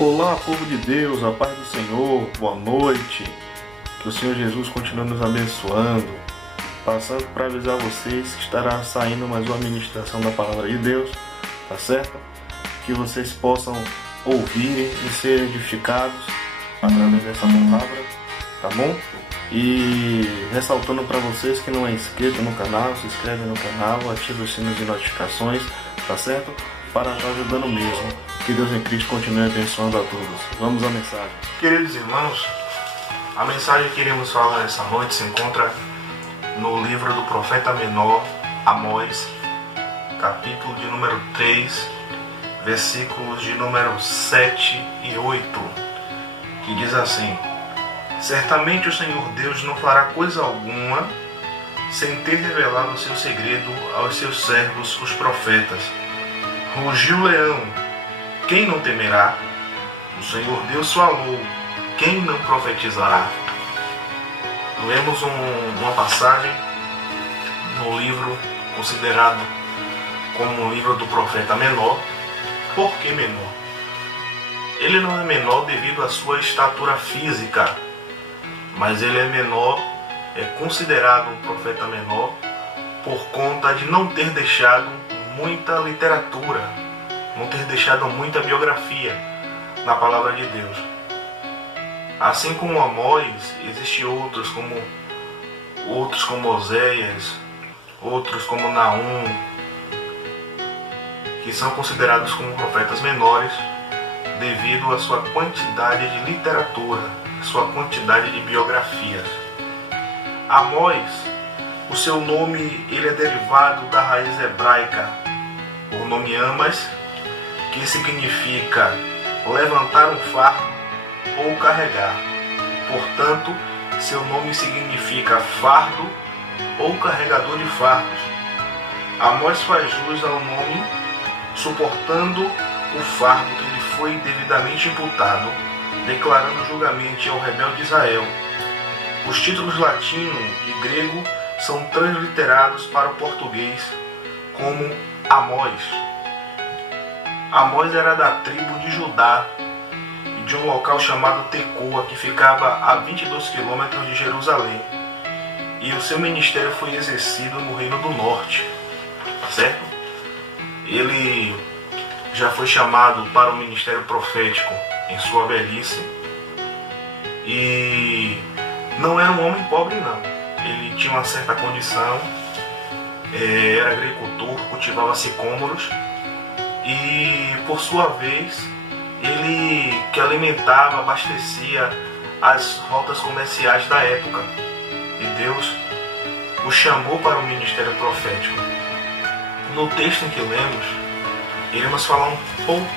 Olá, povo de Deus, a paz do Senhor, boa noite. Que o Senhor Jesus continue nos abençoando. Passando para avisar vocês que estará saindo mais uma ministração da Palavra de Deus, tá certo? Que vocês possam ouvir e ser edificados através dessa palavra, tá bom? E ressaltando para vocês que não é inscrito no canal, se inscreve no canal, ativa os sinos de notificações, tá certo? Para estar ajudando mesmo. Que Deus em Cristo continue abençoando a todos. Vamos à mensagem. Queridos irmãos, a mensagem que iremos falar essa noite se encontra no livro do profeta menor, Amós, capítulo de número 3, versículos de número 7 e 8, que diz assim: Certamente o Senhor Deus não fará coisa alguma sem ter revelado o seu segredo aos seus servos, os profetas. Rugiu o leão, quem não temerá? O Senhor Deus falou, quem não profetizará? Lemos uma passagem no livro considerado como um livro do profeta menor. Por que menor? Ele não é menor devido à sua estatura física, mas ele é menor, é considerado um profeta menor por conta de não ter deixado muita literatura, não ter deixado muita biografia na palavra de Deus. Assim como Amós, existem outros como Oséias, outros como Naum, que são considerados como profetas menores devido à sua quantidade de literatura, sua quantidade de biografias. Amós, o seu nome ele é derivado da raiz hebraica, o nome Amas, que significa levantar um fardo ou carregar. Portanto, seu nome significa fardo ou carregador de fardos. Amós faz jus ao nome, suportando o fardo que lhe foi devidamente imputado, declarando julgamento ao rebelde Israel. Os títulos latino e grego são transliterados para o português como Amós. Amós era da tribo de Judá, de um local chamado Tecoa, que ficava a 22 quilômetros de Jerusalém. E o seu ministério foi exercido no Reino do Norte, certo? Ele já foi chamado para o ministério profético em sua velhice. E não era um homem pobre, não. Ele tinha uma certa condição, era agricultor, cultivava sicômoros. E, por sua vez, ele que alimentava, abastecia as rotas comerciais da época. E Deus o chamou para o ministério profético. No texto em que lemos, iremos falar um pouco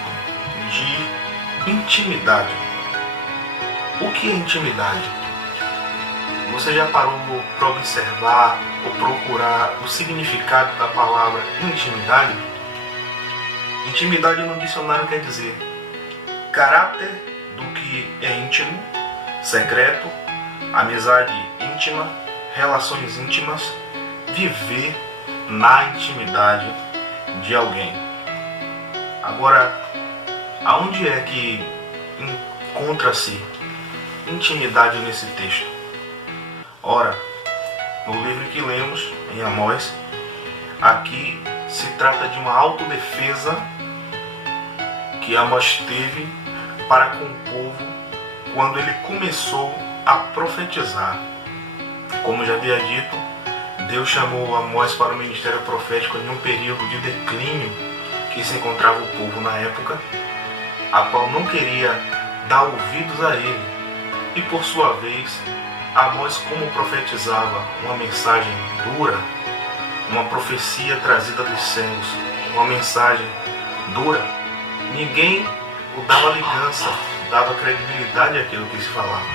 de intimidade. O que é intimidade? Você já parou para observar ou procurar o significado da palavra intimidade? Intimidade no dicionário quer dizer caráter do que é íntimo, secreto, amizade íntima, relações íntimas, viver na intimidade de alguém. Agora, aonde é que encontra-se intimidade nesse texto? Ora, no livro que lemos, em Amós, aqui se trata de uma autodefesa que Amós teve para com o povo quando ele começou a profetizar. Como já havia dito, Deus chamou Amós para o ministério profético em um período de declínio que se encontrava o povo na época, a qual não queria dar ouvidos a ele. E por sua vez, Amós, como profetizava uma mensagem dura, uma profecia trazida dos céus, uma mensagem dura, ninguém o dava ligança, dava credibilidade àquilo que se falava.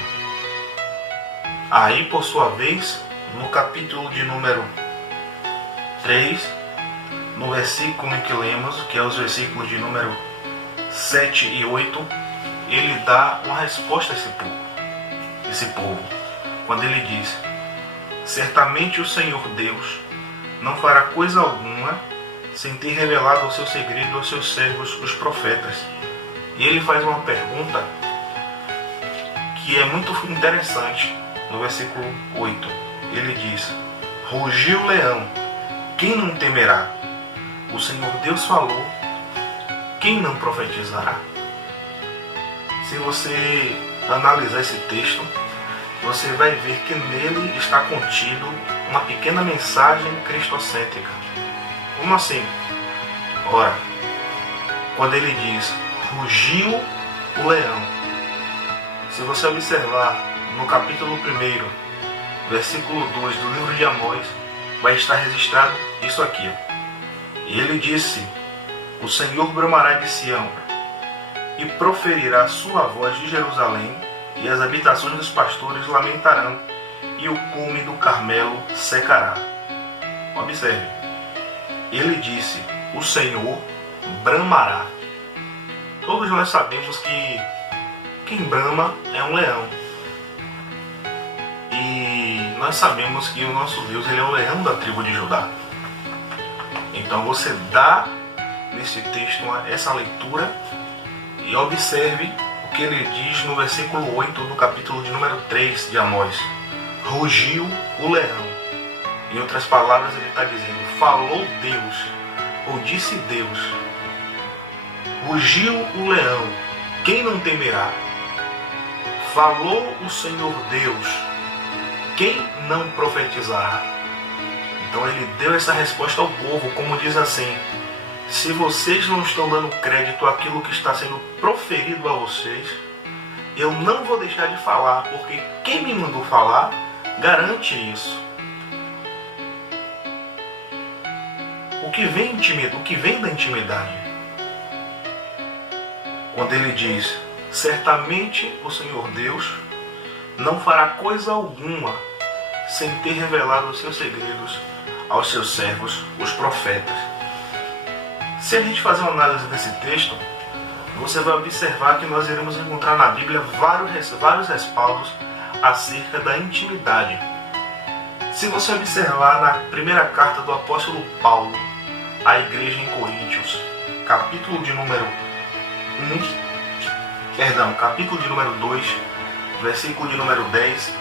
Aí, por sua vez, no capítulo de número 3, no versículo em que lemos, que é os versículos de número 7 e 8, ele dá uma resposta a esse povo, quando ele diz: Certamente o Senhor Deus não fará coisa alguma sem ter revelado o seu segredo aos seus servos, os profetas. E ele faz uma pergunta que é muito interessante no versículo 8. Ele diz: rugiu o leão, quem não temerá? O Senhor Deus falou, quem não profetizará? Se você analisar esse texto, você vai ver que nele está contido uma pequena mensagem cristocêntrica. Como assim? Ora, quando ele diz rugiu o leão, se você observar no capítulo 1, versículo 2 do livro de Amós, vai estar registrado isso aqui. E ele disse: o Senhor bramará de Sião e proferirá sua voz de Jerusalém, e as habitações dos pastores lamentarão, e o cume do Carmelo secará. Observe, ele disse: o Senhor bramará. Todos nós sabemos que quem brama é um leão. E nós sabemos que o nosso Deus, ele é o leão da tribo de Judá. Então você dá nesse texto essa leitura e observe o que ele diz no versículo 8 do capítulo de número 3 de Amós. Rugiu o leão. Em outras palavras, ele está dizendo: falou Deus, ou disse Deus. Rugiu o leão, quem não temerá? Falou o Senhor Deus, quem não profetizará? Então ele deu essa resposta ao povo, como diz assim: se vocês não estão dando crédito àquilo que está sendo proferido a vocês, eu não vou deixar de falar, porque quem me mandou falar garante isso. O que vem da intimidade? Quando ele diz: certamente o Senhor Deus não fará coisa alguma sem ter revelado os seus segredos aos seus servos, os profetas. Se a gente fazer uma análise desse texto, você vai observar que nós iremos encontrar na Bíblia vários respaldos acerca da intimidade. Se você observar na primeira carta do apóstolo Paulo à igreja em Coríntios, capítulo de número 2, versículo de número 10,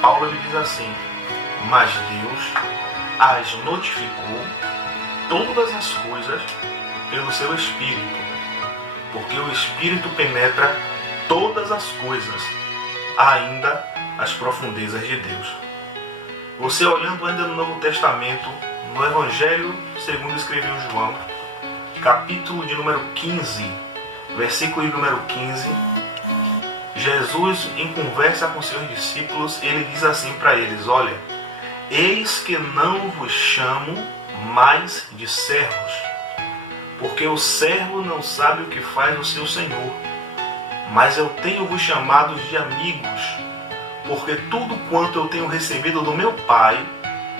Paulo ele diz assim: mas Deus as notificou todas as coisas pelo seu Espírito, porque o Espírito penetra todas as coisas, ainda as profundezas de Deus. Você olhando ainda no Novo Testamento, no Evangelho segundo escreveu João, capítulo de número 15, versículo de número 15, Jesus, em conversa com seus discípulos, ele diz assim para eles: olha, eis que não vos chamo mais de servos, porque o servo não sabe o que faz o seu senhor, mas eu tenho-vos chamados de amigos, porque tudo quanto eu tenho recebido do meu Pai,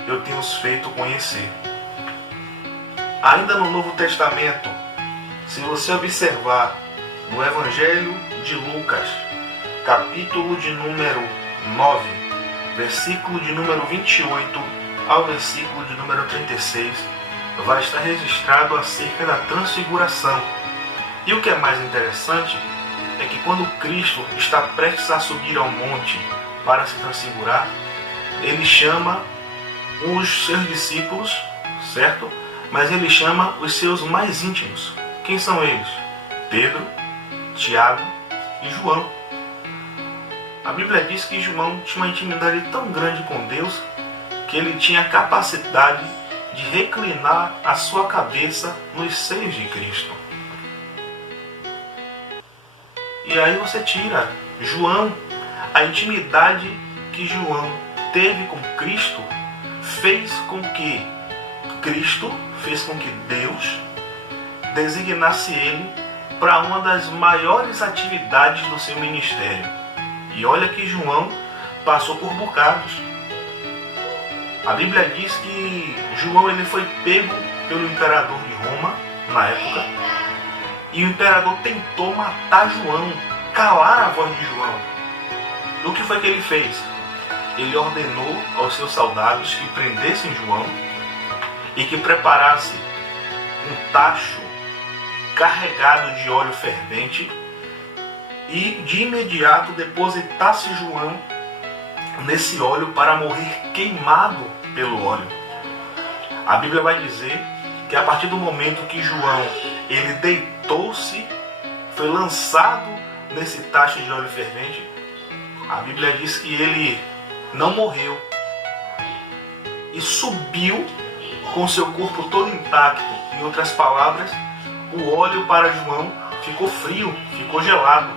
eu tenho-os feito conhecer. Ainda no Novo Testamento, se você observar no Evangelho de Lucas, capítulo de número 9, versículo de número 28 ao versículo de número 36, vai estar registrado acerca da transfiguração. E o que é mais interessante é que quando Cristo está prestes a subir ao monte para se transfigurar, ele chama os seus discípulos, certo? Mas ele chama os seus mais íntimos. Quem são eles? Pedro, Tiago e João. A Bíblia diz que João tinha uma intimidade tão grande com Deus que ele tinha a capacidade de reclinar a sua cabeça nos seios de Cristo. E aí você tira João, a intimidade que João teve com Cristo fez com que Deus designasse ele para uma das maiores atividades do seu ministério. E olha que João passou por bocados. A Bíblia diz que João ele foi pego pelo imperador de Roma na época, e o imperador tentou matar João, calar a voz de João. O que foi que ele fez? Ele ordenou aos seus soldados que prendessem João e que preparasse um tacho carregado de óleo fervente e de imediato depositasse João nesse óleo para morrer queimado pelo óleo. A Bíblia vai dizer que a partir do momento que João ele deitou-se, foi lançado nesse tacho de óleo fervente, a Bíblia diz que ele não morreu e subiu com seu corpo todo intacto. Em outras palavras, o óleo para João ficou frio, ficou gelado.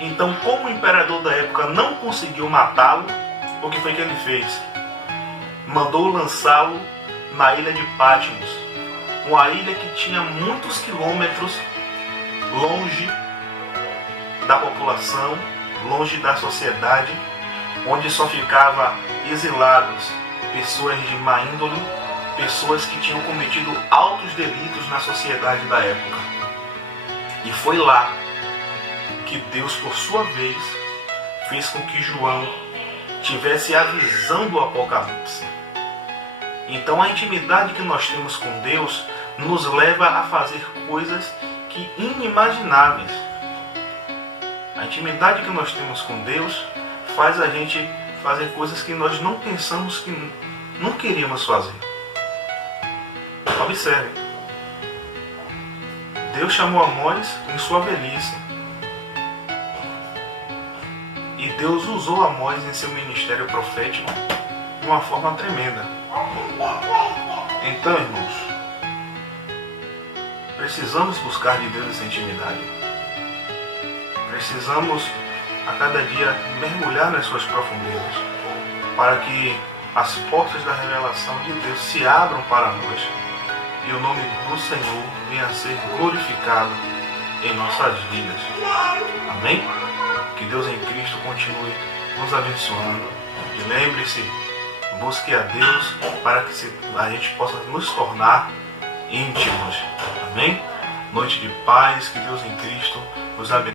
Então, como o imperador da época não conseguiu matá-lo, o que foi que ele fez? Mandou lançá-lo na ilha de Patmos, uma ilha que tinha muitos quilômetros longe da população, longe da sociedade, onde só ficava exilados pessoas de má índole, pessoas que tinham cometido altos delitos na sociedade da época. E foi lá que Deus, por sua vez, fez com que João tivesse a visão do Apocalipse. Então a intimidade que nós temos com Deus nos leva a fazer coisas que inimagináveis. A intimidade que nós temos com Deus faz a gente fazer coisas que nós não pensamos que não queríamos fazer. Observe. Deus chamou Amós em sua velhice. E Deus usou Amós em seu ministério profético de uma forma tremenda. Então, irmãos, precisamos buscar de Deus essa intimidade. Precisamos a cada dia mergulhar nas suas profundezas, para que as portas da revelação de Deus se abram para nós e o nome do Senhor venha a ser glorificado em nossas vidas. Amém? Que Deus em Cristo continue nos abençoando. E lembre-se, busque a Deus para que a gente possa nos tornar íntimos. Amém? Noite de paz, que Deus em Cristo nos abençoe.